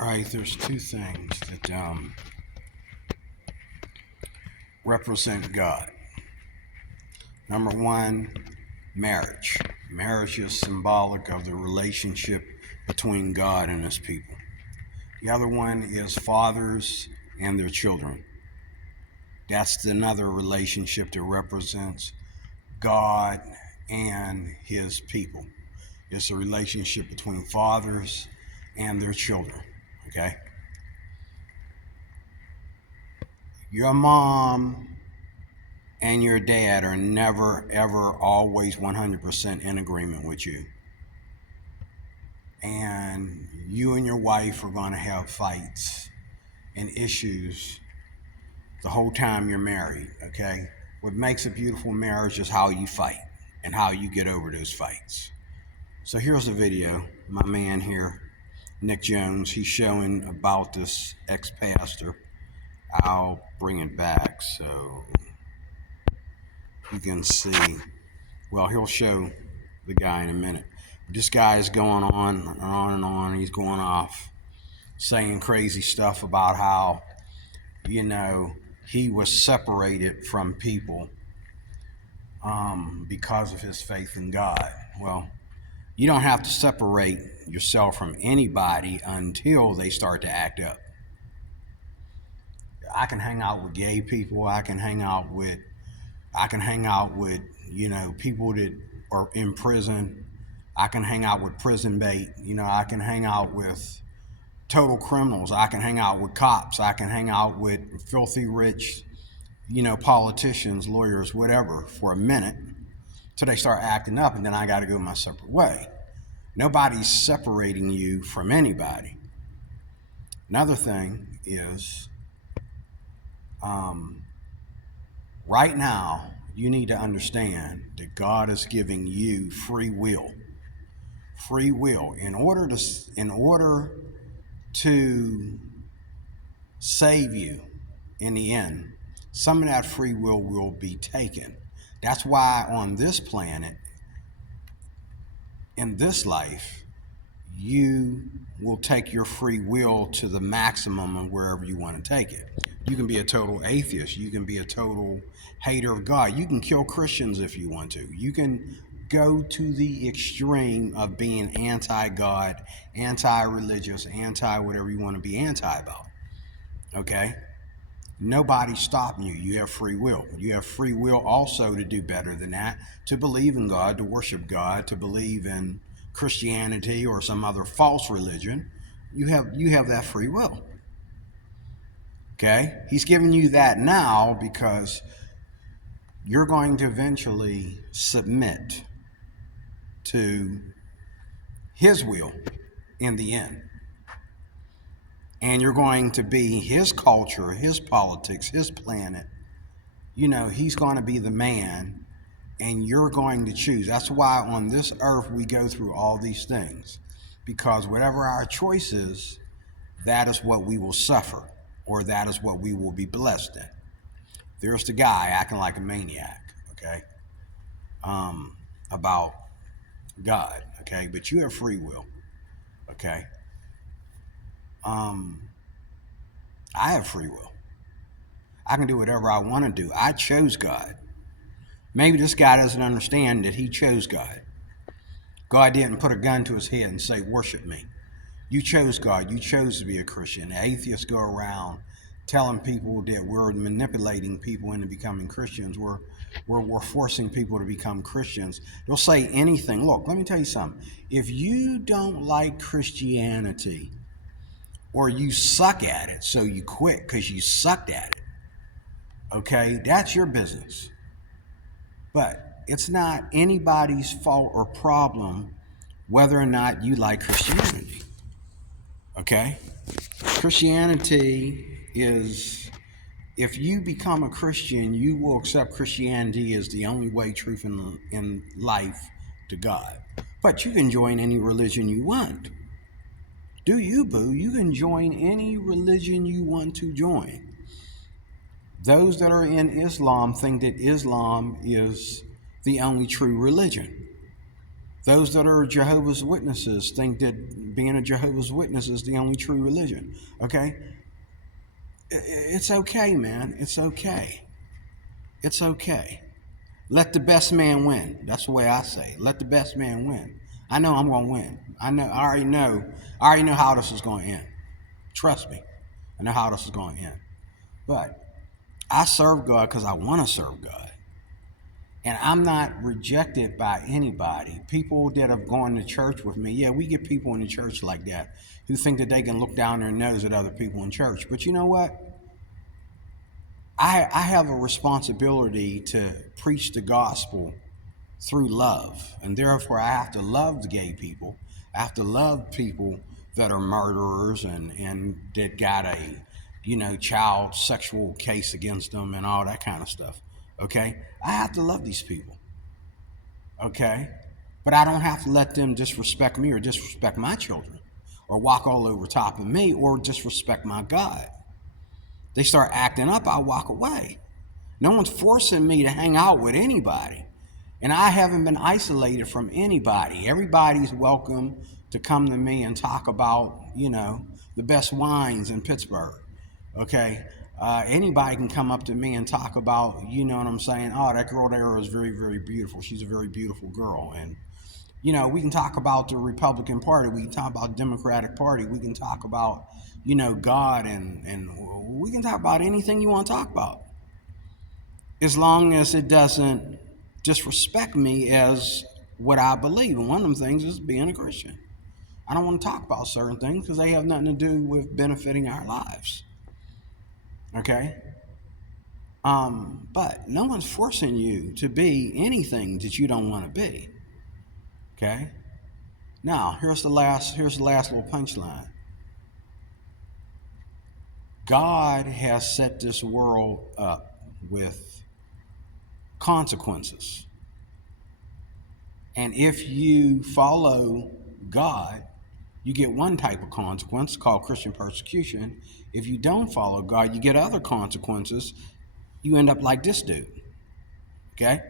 All right, there's two things that represent God. Number one, marriage. Marriage is symbolic of the relationship between God and his people. The other one is fathers and their children. That's another relationship that represents God and his people. It's a relationship between fathers and their children, okay? Your mom and your dad are never, ever, always 100% in agreement with you. And you and your wife are going to have fights and issues the whole time you're married, okay? What makes a beautiful marriage is how you fight and how you get over those fights. So here's a video. My man here, Nick Jones, he's showing about this ex-pastor. I'll bring it back so you can see. Well, he'll show the guy in a minute. This guy is going on and on and on. He's going off saying crazy stuff about how, he was separated from people because of his faith in God. Well, you don't have to separate yourself from anybody until they start to act up. I can hang out with gay people. I can hang out with people that are in prison. I can hang out with prison bait. I can hang out with total criminals. I can hang out with cops. I can hang out with filthy rich, politicians, lawyers, whatever, for a minute till they start acting up, and then I got to go my separate way. Nobody's separating you from anybody. Another thing is, right now, you need to understand that God is giving you free will. Free will. In order to save you in the end, some of that free will be taken. That's why on this planet, in this life, you will take your free will to the maximum of wherever you want to take it. You can be a total atheist. You can be a total hater of God. You can kill Christians if you want to. You can go to the extreme of being anti-God, anti-religious, anti-whatever you want to be anti about. Okay? Nobody's stopping you. You have free will. You have free will also to do better than that, to believe in God, to worship God, to believe in Christianity or some other false religion. You have that free will. Okay? He's giving you that now because you're going to eventually submit to his will in the end. And you're going to be his culture, his politics, his planet. He's going to be the man, and you're going to choose. That's why on this earth we go through all these things. Because whatever our choice is, that is what we will suffer, or that is what we will be blessed in. There's the guy acting like a maniac, okay, about God, okay? But you have free will, okay? I have free will. I can do whatever I want to do. I chose God. Maybe this guy doesn't understand that he chose God. God didn't put a gun to his head and say, worship me. You chose God. You chose to be a Christian. Atheists go around telling people that we're manipulating people into becoming Christians. We're forcing people to become Christians. They'll say anything. Look, let me tell you something. If you don't like Christianity, or you suck at it, so you quit because you sucked at it, okay, that's your business. But it's not anybody's fault or problem whether or not you like Christianity, okay? Christianity is, if you become a Christian, you will accept Christianity as the only way, truth, in life to God. But you can join any religion you want. Do you, boo? You can join any religion you want to join. Those that are in Islam think that Islam is the only true religion. Those that are Jehovah's Witnesses think that being a Jehovah's Witness is the only true religion. Okay? It's okay, man. It's okay. It's okay. Let the best man win. That's the way I say it. Let the best man win. I know I'm going to win. I already know. I already know how this is going to end. Trust me. I know how this is going to end. But I serve God because I want to serve God. And I'm not rejected by anybody. People that have gone to church with me, yeah, we get people in the church like that who think that they can look down their nose at other people in church. But you know what? I have a responsibility to preach the gospel through love. And therefore, I have to love the gay people. I have to love people that are murderers and that got a, child sexual case against them and all that kind of stuff. Okay? I have to love these people. Okay? But I don't have to let them disrespect me or disrespect my children or walk all over top of me or disrespect my God. They start acting up, I'll walk away. No one's forcing me to hang out with anybody. And I haven't been isolated from anybody. Everybody's welcome to come to me and talk about, the best wines in Pittsburgh. Okay? Anybody can come up to me and talk about, you know what I'm saying? Oh, that girl there is very, very beautiful. She's a very beautiful girl. And, we can talk about the Republican Party. We can talk about the Democratic Party. We can talk about, God, and we can talk about anything you want to talk about. As long as it doesn't disrespect me as what I believe. And one of them things is being a Christian. I don't want to talk about certain things because they have nothing to do with benefiting our lives. Okay? But no one's forcing you to be anything that you don't want to be. Okay? Now, here's the last little punchline. God has set this world up with consequences. And if you follow God, you get one type of consequence called Christian persecution. If you don't follow God, you get other consequences. You end up like this dude. Okay?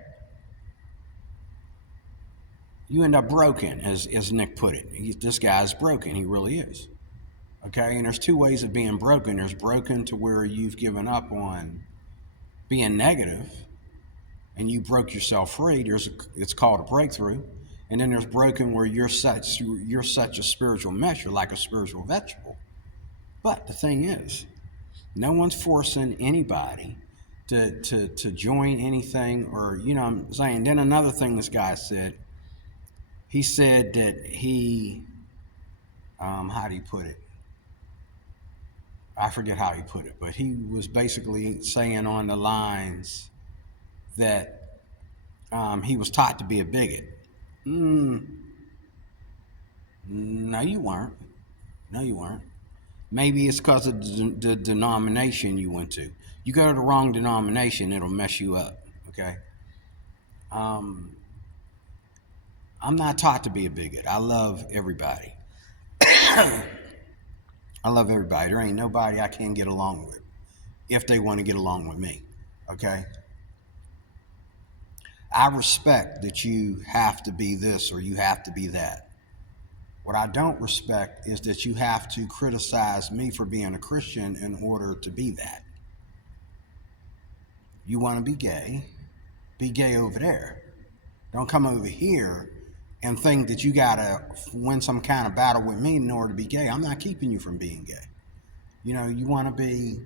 You end up broken, as Nick put it. This guy's broken. He really is. Okay? And there's two ways of being broken. There's broken to where you've given up on being negative and you broke yourself free. It's called a breakthrough. And then there's broken where you're such a spiritual mess. You're like a spiritual vegetable. But the thing is, no one's forcing anybody to join anything, or I'm saying. Then another thing this guy said, he said that he, how do you put it? I forget how he put it, but he was basically saying on the lines that he was taught to be a bigot. No, you weren't. No, you weren't. Maybe it's because of the denomination you went to. You go to the wrong denomination, it'll mess you up. Okay. I'm not taught to be a bigot. I love everybody. I love everybody. There ain't nobody I can't get along with if they want to get along with me. Okay. I respect that you have to be this or you have to be that. What I don't respect is that you have to criticize me for being a Christian in order to be that. You want to be gay over there. Don't come over here and think that you got to win some kind of battle with me in order to be gay. I'm not keeping you from being gay. You want to be,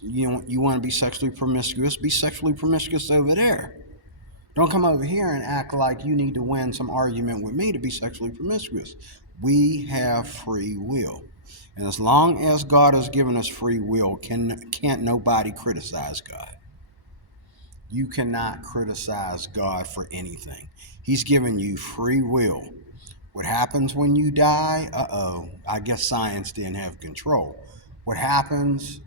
you want to be sexually promiscuous, be sexually promiscuous over there. Don't come over here and act like you need to win some argument with me to be sexually promiscuous. We have free will. And as long as God has given us free will, can't nobody criticize God. You cannot criticize God for anything. He's given you free will. What happens when you die? I guess science didn't have control. What happens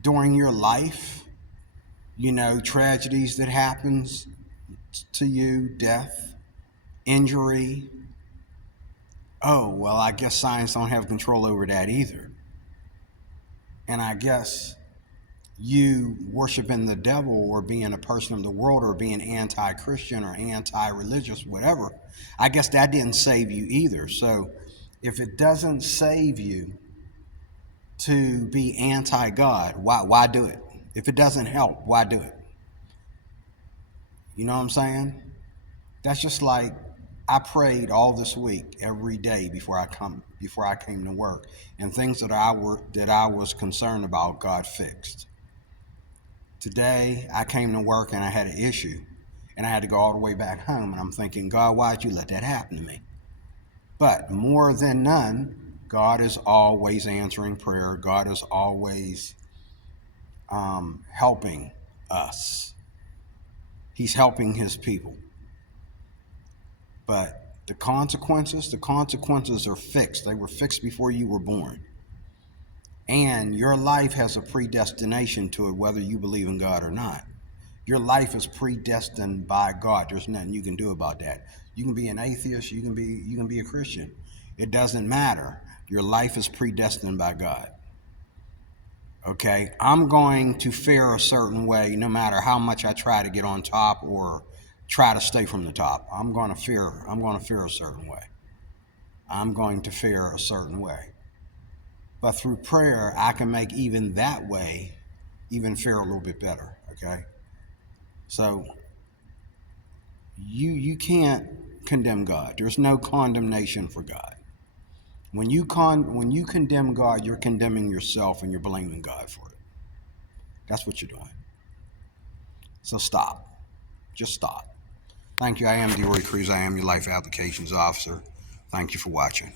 during your life? Tragedies that happens to you, death, injury. Oh, well, I guess science don't have control over that either. And I guess, you worshiping the devil or being a person of the world or being anti-Christian or anti-religious, whatever, I guess that didn't save you either. So if it doesn't save you to be anti-God, why do it? If it doesn't help, why do it? You know what I'm saying? That's just like I prayed all this week, every day before I came to work, and things that I was concerned about, God fixed. Today I came to work and I had an issue, and I had to go all the way back home, and I'm thinking, God, why'd you let that happen to me? But more than none, God is always answering prayer. God is always helping us. He's helping his people. But the consequences are fixed. They were fixed before you were born. And your life has a predestination to it, whether you believe in God or not. Your life is predestined by God. There's nothing you can do about that. You can be an atheist, you can be a Christian. It doesn't matter. Your life is predestined by God. Okay? I'm going to fare a certain way no matter how much I try to get on top or try to stay from the top. I'm going to fare a certain way. I'm going to fare a certain way. But through prayer, I can make even that way even fare a little bit better, okay? So you can't condemn God. There's no condemnation for God. When you condemn God, you're condemning yourself and you're blaming God for it. That's what you're doing. So stop. Just stop. Thank you. I am DeRoy Cruz. I am your Life Applications Officer. Thank you for watching.